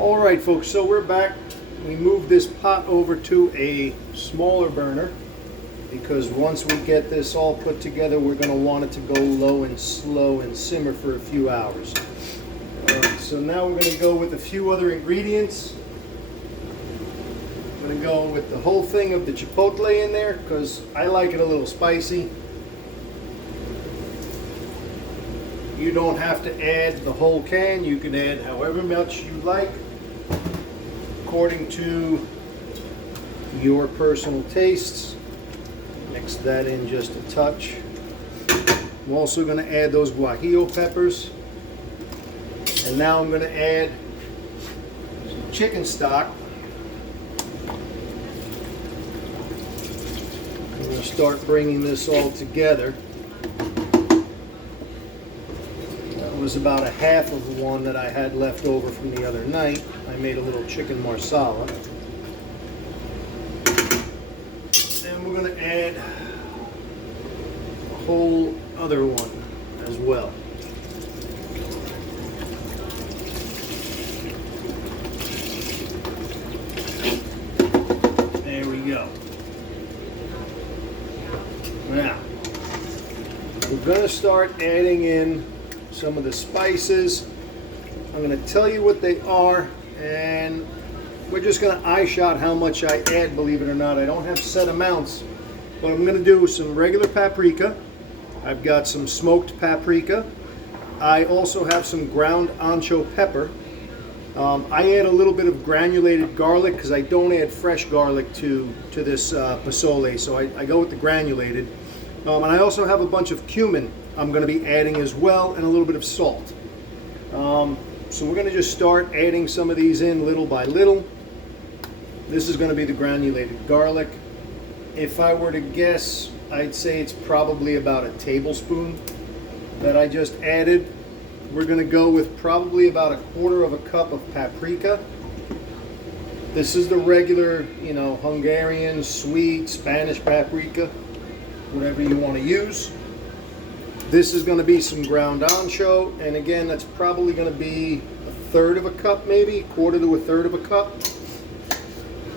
Alright folks, so we're back. We moved this pot over to a smaller burner because once we get this all put together, we're going to want it to go low and slow and simmer for a few hours. Alright, so now we're going to go with a few other ingredients. I'm going to go with the whole thing of the chipotle in there because I like it a little spicy. You don't have to add the whole can. You can add however much you like according to your personal tastes. Mix that in just a touch. I'm also going to add those guajillo peppers. And now I'm going to add some chicken stock. I'm going to start bringing this all together. Was about a half of the one that I had left over from the other night. I made a little chicken marsala. And we're going to add a whole other one as well. There we go. Now, we're going to start adding in some of the spices. I'm going to tell you what they are, and we're just going to eye shot how much I add. Believe it or not, I don't have set amounts, but I'm going to do some regular paprika. I've got some smoked paprika. I also have some ground ancho pepper. I add a little bit of granulated garlic because I don't add fresh garlic to this pasole, so I go with the granulated. And I also have a bunch of cumin I'm going to be adding as well, and a little bit of salt. So we're going to just start adding some of these in little by little. This is going to be the granulated garlic. If I were to guess, I'd say it's probably about a tablespoon that I just added. We're going to go with probably about a quarter of a cup of paprika. This is the regular, Hungarian, sweet, Spanish paprika, whatever you want to use. This is going to be some ground ancho, and again, that's probably going to be a third of a cup, maybe, quarter to a third of a cup.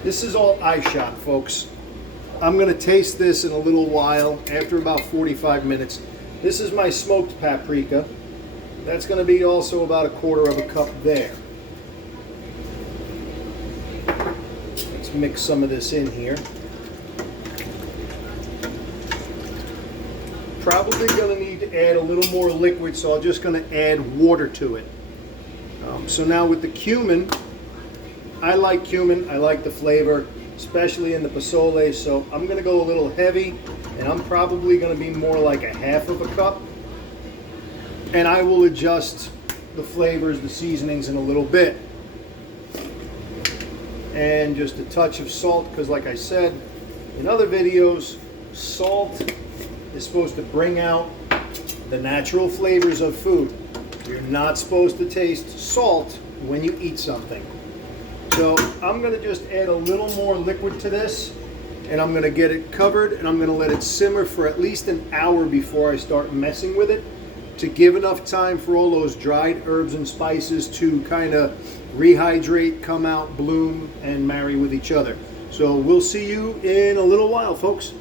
This is all eye shot, folks. I'm going to taste this in a little while, after about 45 minutes. This is my smoked paprika. That's going to be also about a quarter of a cup there. Let's mix some of this in here. Probably going to need to add a little more liquid, so I'm just going to add water to it. So now with the cumin, I like cumin, I like the flavor, especially in the pasole, so I'm going to go a little heavy, and I'm probably going to be more like a half of a cup. And I will adjust the flavors, the seasonings in a little bit. And just a touch of salt, because like I said in other videos, salt is supposed to bring out the natural flavors of food. You're not supposed to taste salt when you eat something. So I'm going to just add a little more liquid to this, and I'm going to get it covered, and I'm going to let it simmer for at least an hour before I start messing with it, to give enough time for all those dried herbs and spices to kind of rehydrate, come out, bloom, and marry with each other. So we'll see you in a little while, folks.